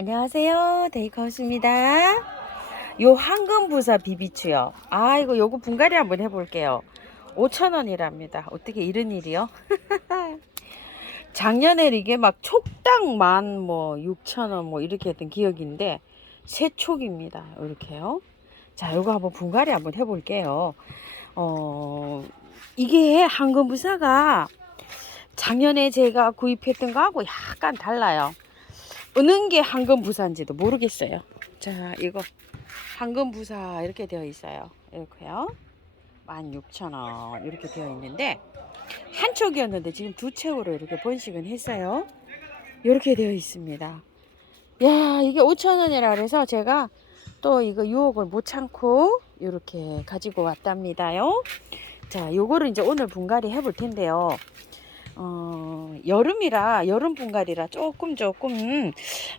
안녕하세요. 데이커스입니다. 요 황금부사 비비추요. 아이고 요거 분갈이 한번 해볼게요. 5,000원이랍니다. 어떻게 이런 일이요? 작년에 이게 막 촉당만 뭐 6,000원 뭐 이렇게 했던 기억인데 새 촉입니다. 이렇게요. 자, 요거 한번 분갈이 한번 해볼게요. 이게 황금부사가 작년에 제가 구입했던 거하고 약간 달라요. 어느 게 황금부사인지도 모르겠어요. 자, 이거 황금부사 이렇게 되어 있어요. 이렇게요. 16,000원 이렇게 되어 있는데 한 촉이었는데 지금 두 촉으로 이렇게 번식은 했어요. 이렇게 되어 있습니다. 야, 이게 5,000원이라 그래서 제가 또 이거 유혹을 못 참고 이렇게 가지고 왔답니다요. 자, 요거를 이제 오늘 분갈이 해볼 텐데요. 여름이라 여름 분갈이라 조금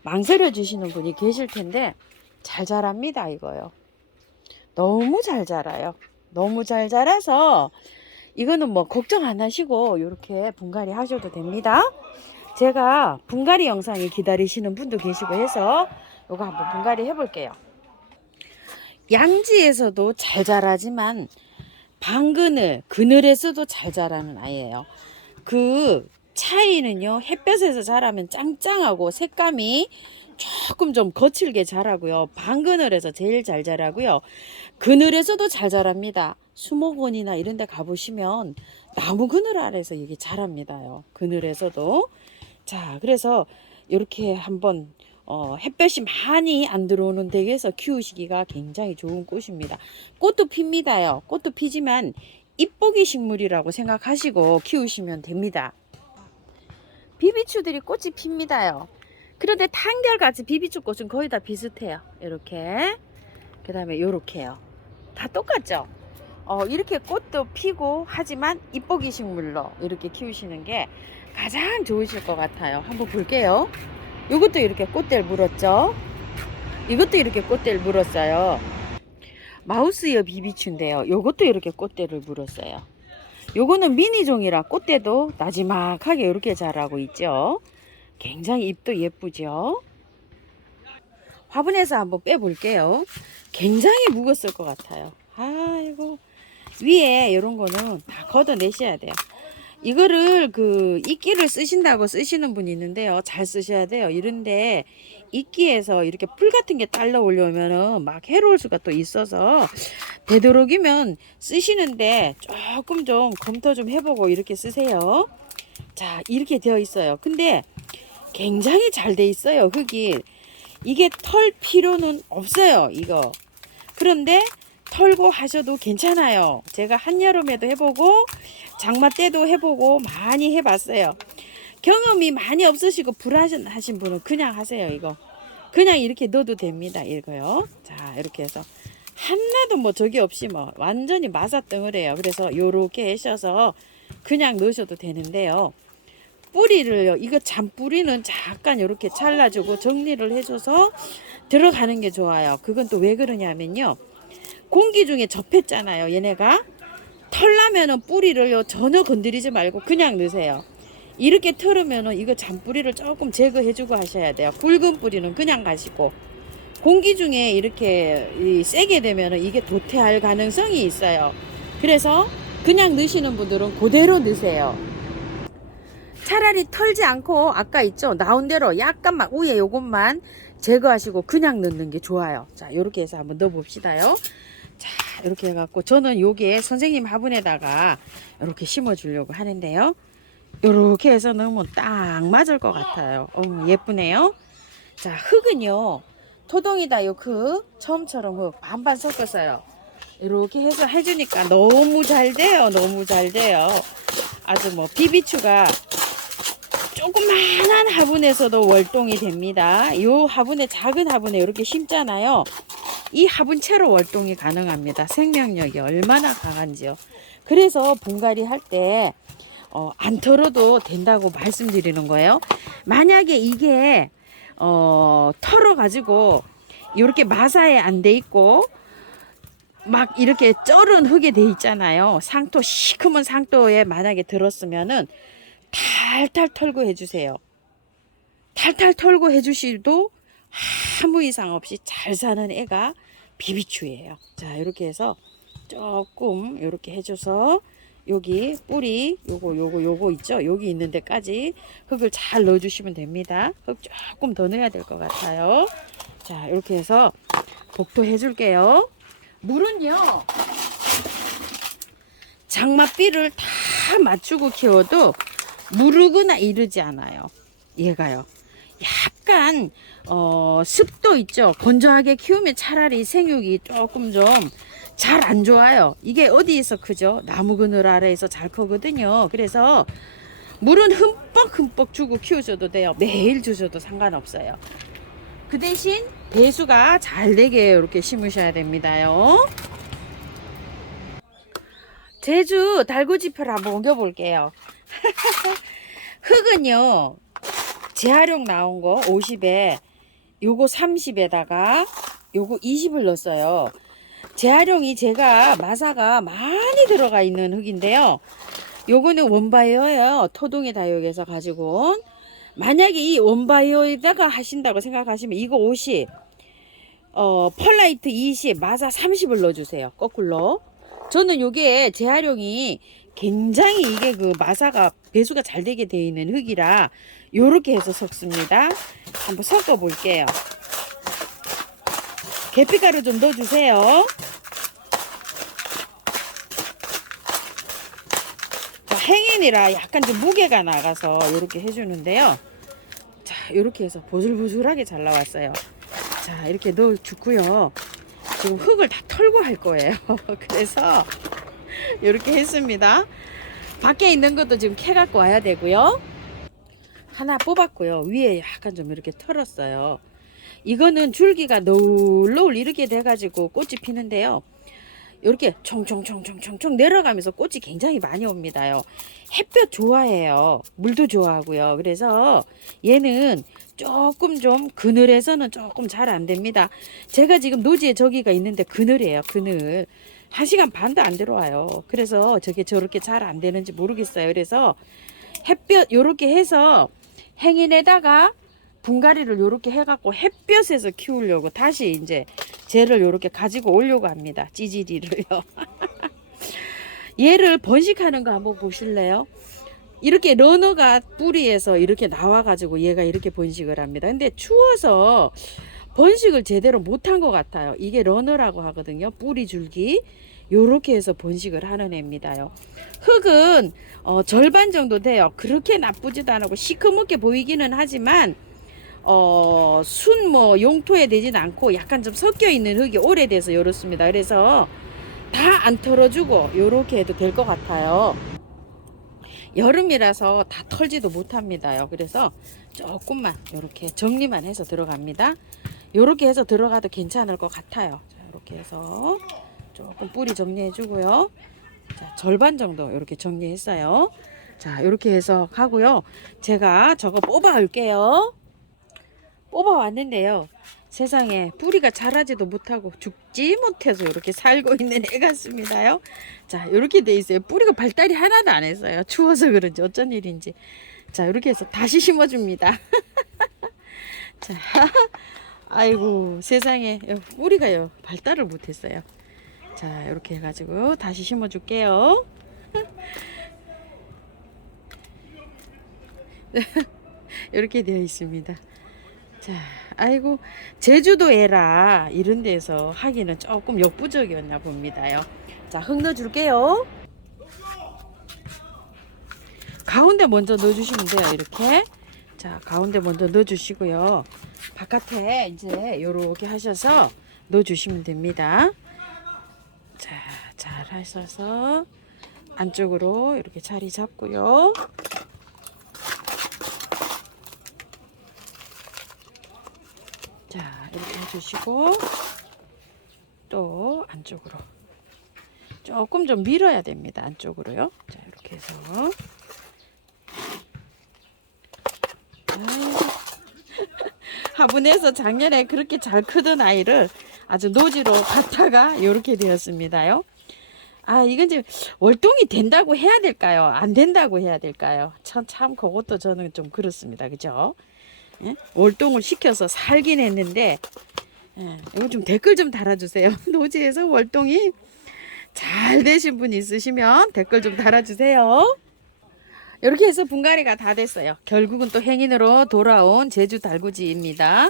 망설여 주시는 분이 계실 텐데 잘 자랍니다. 이거요. 너무 잘 자라요. 너무 잘 자라서 이거는 뭐 걱정 안 하시고 이렇게 분갈이 하셔도 됩니다. 제가 분갈이 영상이 기다리시는 분도 계시고 해서 이거 한번 분갈이 해볼게요. 양지에서도 잘 자라지만 그늘에서도 잘 자라는 아이예요. 그 차이는요, 햇볕에서 자라면 짱짱하고 색감이 조금 좀 거칠게 자라고요. 방그늘에서 제일 잘 자라고요. 그늘에서도 잘 자랍니다. 수목원이나 이런 데 가보시면 나무 그늘 아래서 이게 자랍니다요. 그늘에서도. 자, 그래서 이렇게 한번 햇볕이 많이 안 들어오는 댁에서 키우시기가 굉장히 좋은 꽃입니다. 꽃도 핍니다요. 꽃도 피지만 이쁘기 식물이라고 생각하시고 키우시면 됩니다. 비비추들이 꽃이 핍니다요. 그런데 한결같이 비비추 꽃은 거의 다 비슷해요. 이렇게. 그 다음에 요렇게요. 다 똑같죠? 이렇게 꽃도 피고 하지만 이쁘기 식물로 이렇게 키우시는 게 가장 좋으실 것 같아요. 한번 볼게요. 이것도 이렇게 꽃대를 물었죠? 이것도 이렇게 꽃대를 물었어요. 마우스이어 비비추인데요. 요것도 이렇게 꽃대를 물었어요. 요거는 미니종이라 꽃대도 나지막하게 이렇게 자라고 있죠. 굉장히 잎도 예쁘죠. 화분에서 한번 빼볼게요. 굉장히 묵었을 것 같아요. 아이고, 위에 이런 거는 다 걷어내셔야 돼요. 이거를 이끼를 쓰신다고 쓰시는 분이 있는데요. 잘 쓰셔야 돼요. 이런데 이끼에서 이렇게 풀 같은 게 딸려 올려오면은 막 해로울 수가 또 있어서 되도록이면 쓰시는데 조금 좀 검토 좀 해보고 이렇게 쓰세요. 자, 이렇게 되어 있어요. 근데 굉장히 잘 돼 있어요. 흙이. 이게 털 필요는 없어요. 이거. 그런데 털고 하셔도 괜찮아요. 제가 한여름에도 해보고 장마 때도 해보고 많이 해봤어요. 경험이 많이 없으시고 불안하신 분은 그냥 하세요. 이거 그냥 이렇게 넣어도 됩니다. 이거요. 자, 이렇게 해서 하나도 뭐 적이 없이 뭐 완전히 마사덩을 그래서 요렇게 하셔서 그냥 넣으셔도 되는데요. 뿌리를요, 이거 잔뿌리는 잠깐 이렇게 잘라주고 정리를 해줘서 들어가는 게 좋아요. 그건 또 왜 그러냐면요, 공기 중에 접했잖아요. 얘네가 털나면은 뿌리를요 전혀 건드리지 말고 그냥 넣으세요. 이렇게 털으면은 이거 잔뿌리를 조금 제거해주고 하셔야 돼요. 굵은 뿌리는 그냥 가시고, 공기 중에 이렇게 세게 되면은 이게 도태할 가능성이 있어요. 그래서 그냥 넣으시는 분들은 그대로 넣으세요. 차라리 털지 않고 아까 있죠, 나온 대로 약간만 위에 요것만 제거하시고 그냥 넣는 게 좋아요. 자, 요렇게 해서 한번 넣어 봅시다요. 자, 이렇게 해갖고 저는 요게 선생님 화분에다가 이렇게 심어 주려고 하는데요. 요렇게 해서 넣으면 딱 맞을 것 같아요. 예쁘네요. 자, 흙은요, 토동이다 요 흙 처음처럼 흙 반반 섞었어요. 이렇게 해서 해주니까 너무 잘 돼요. 너무 잘 돼요. 아주 뭐 비비추가 조그만한 화분에서도 월동이 됩니다. 이 화분에, 작은 화분에 이렇게 심잖아요. 이 화분채로 월동이 가능합니다. 생명력이 얼마나 강한지요. 그래서 분갈이 할 때 안 털어도 된다고 말씀드리는 거예요. 만약에 이게 털어 가지고 이렇게 마사에 안 돼 있고 막 이렇게 쩔은 흙에 돼 있잖아요. 상토, 시커먼 상토에 만약에 들었으면은 탈탈 털고 해주세요. 탈탈 털고 해주시도 아무 이상 없이 잘 사는 애가 비비추예요. 자, 이렇게 해서 조금 이렇게 해줘서 여기 뿌리 요거 있죠? 여기 있는 데까지 흙을 잘 넣어주시면 됩니다. 흙 조금 더 넣어야 될 것 같아요. 자, 이렇게 해서 복도 해줄게요. 물은요, 장맛비를 다 맞추고 키워도 무르거나 이르지 않아요. 얘가요. 약간 습도 있죠. 건조하게 키우면 차라리 생육이 조금 좀 잘 안 좋아요. 이게 어디에서 크죠? 나무 그늘 아래에서 잘 크거든요. 그래서 물은 흠뻑 주고 키우셔도 돼요. 매일 주셔도 상관없어요. 그 대신 배수가 잘 되게 이렇게 심으셔야 됩니다요. 제주 달구지표를 한번 옮겨볼게요. 흙은요, 재활용 나온 거 50에 요거 30에다가 요거 20을 넣었어요. 재활용이 제가 마사가 많이 들어가 있는 흙인데요. 요거는 원바이어예요. 토동이 다육에서 가지고 온. 만약에 이 원바이어에다가 하신다고 생각하시면 이거 50, 펄라이트 20, 마사 30을 넣어주세요. 거꾸로. 저는 요게 재활용이 굉장히 이게 그 마사가 배수가 잘 되게 되어 있는 흙이라 요렇게 해서 섞습니다. 한번 섞어 볼게요. 계피가루 좀 넣어주세요. 행인이라 약간 좀 무게가 나가서 이렇게 해주는데요. 자, 이렇게 해서 보슬보슬하게 잘 나왔어요. 자, 이렇게 넣어주고요. 지금 흙을 다 털고 할 거예요. 그래서 이렇게 했습니다. 밖에 있는 것도 지금 캐 갖고 와야 되고요. 하나 뽑았고요. 위에 약간 좀 이렇게 털었어요. 이거는 줄기가 노을노을 이렇게 돼가지고 꽃이 피는데요. 이렇게 총총총총총총 내려가면서 꽃이 굉장히 많이 옵니다요. 햇볕 좋아해요. 물도 좋아하고요. 그래서 얘는 조금 좀 그늘에서는 조금 잘 안 됩니다. 제가 지금 노지에 저기가 있는데 그늘이에요. 그늘. 1시간 반도 안 들어와요. 그래서 저게 저렇게 잘 안 되는지 모르겠어요. 그래서 햇볕 요렇게 해서 행인에다가 분갈이를 요렇게 해갖고 햇볕에서 키우려고 다시 이제 쟤를 요렇게 가지고 오려고 합니다. 찌질이를요. 얘를 번식하는 거 한번 보실래요? 이렇게 러너가 뿌리에서 이렇게 나와가지고 얘가 이렇게 번식을 합니다. 근데 추워서 번식을 제대로 못한 것 같아요. 이게 러너라고 하거든요. 뿌리 줄기. 요렇게 해서 번식을 하는 애입니다요. 흙은 절반 정도 돼요. 그렇게 나쁘지도 않고 시커멓게 보이기는 하지만 순 뭐 용토에 되진 않고 약간 좀 섞여 있는 흙이 오래돼서 이렇습니다. 그래서 다 안 털어주고 요렇게 해도 될 것 같아요. 여름이라서 다 털지도 못합니다요. 그래서 조금만 이렇게 정리만 해서 들어갑니다. 요렇게 해서 들어가도 괜찮을 것 같아요. 자, 이렇게 해서 조금 뿌리 정리해 주고요. 자, 절반 정도 이렇게 정리했어요. 자, 이렇게 해서 가고요. 제가 저거 뽑아 올게요. 뽑아 왔는데요. 세상에 뿌리가 자라지도 못하고 죽지 못해서 이렇게 살고 있는 애 같습니다요. 자, 이렇게 돼 있어요. 뿌리가 발달이 하나도 안 했어요. 추워서 그런지 어쩐 일인지. 자, 이렇게 해서 다시 심어줍니다. 자, 아이고 세상에 뿌리가요 발달을 못했어요. 자, 이렇게 해가지고 다시 심어줄게요. 이렇게 되어 있습니다. 자, 아이고 제주도 에라 이런 데서 하기는 조금 역부족이었나 봅니다요. 자, 흙 넣어줄게요. 가운데 먼저 넣어주시면 돼요. 이렇게. 자, 가운데 먼저 넣어주시고요. 바깥에 이제 요렇게 하셔서 넣어주시면 됩니다. 자, 잘 하셔서 안쪽으로 이렇게 자리 잡고요. 자, 이렇게 해주시고 또 안쪽으로 조금 좀 밀어야 됩니다. 안쪽으로요. 자, 이렇게 해서 화분에서 작년에 그렇게 잘 크던 아이를 아주 노지로 갖다가 이렇게 되었습니다요. 아, 이건 이제 월동이 된다고 해야 될까요? 안 된다고 해야 될까요? 참 그것도 저는 좀 그렇습니다. 그죠? 예? 월동을 시켜서 살긴 했는데 예, 이거 좀 댓글 좀 달아주세요. 노지에서 월동이 잘 되신 분 있으시면 댓글 좀 달아주세요. 이렇게 해서 분갈이가 다 됐어요. 결국은 또 행인으로 돌아온 제주 달구지입니다.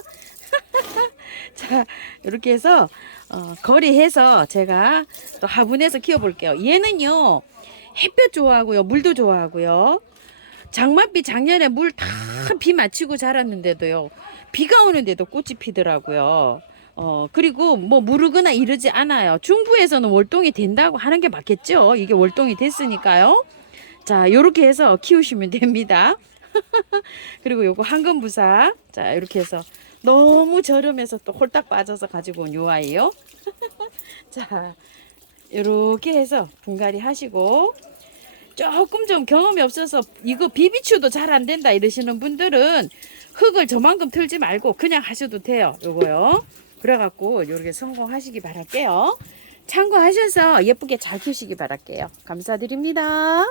자, 이렇게 해서 거리해서 제가 또 화분에서 키워볼게요. 얘는요 햇볕 좋아하고요, 물도 좋아하고요. 장맛비 작년에 물 다 비 맞추고 자랐는데도요 비가 오는데도 꽃이 피더라고요. 그리고 뭐 무르거나 이러지 않아요. 중부에서는 월동이 된다고 하는 게 맞겠죠. 이게 월동이 됐으니까요. 자, 요렇게 해서 키우시면 됩니다. 그리고 요거 황금부사. 자, 이렇게 해서 너무 저렴해서 또 홀딱 빠져서 가지고 온 요 아이요. 자, 요렇게 해서 분갈이 하시고 조금 좀 경험이 없어서 이거 비비추도 잘 안 된다 이러시는 분들은 흙을 저만큼 틀지 말고 그냥 하셔도 돼요. 요거요. 그래갖고 요렇게 성공하시기 바랄게요. 참고하셔서 예쁘게 잘 키우시기 바랄게요. 감사드립니다.